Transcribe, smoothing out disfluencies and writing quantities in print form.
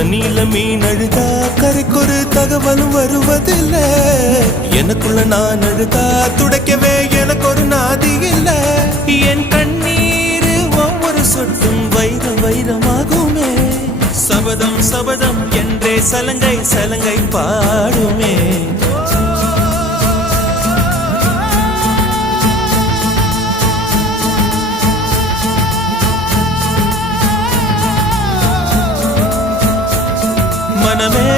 தண்ணியில மீன் அழுதா கரைக்கொரு தகவலும் வருவதில்லை. எனக்குள்ள நான் அழுதா துடைக்கவே எனக்கு ஒரு நாதி இல்லை. என் கண்ணீர் ஒவ்வொரு சொட்டும் வைரம் வைரமாகுமே. சபதம் சபதம் என்றே சலங்கை சலங்கை பாடுமே. மனமே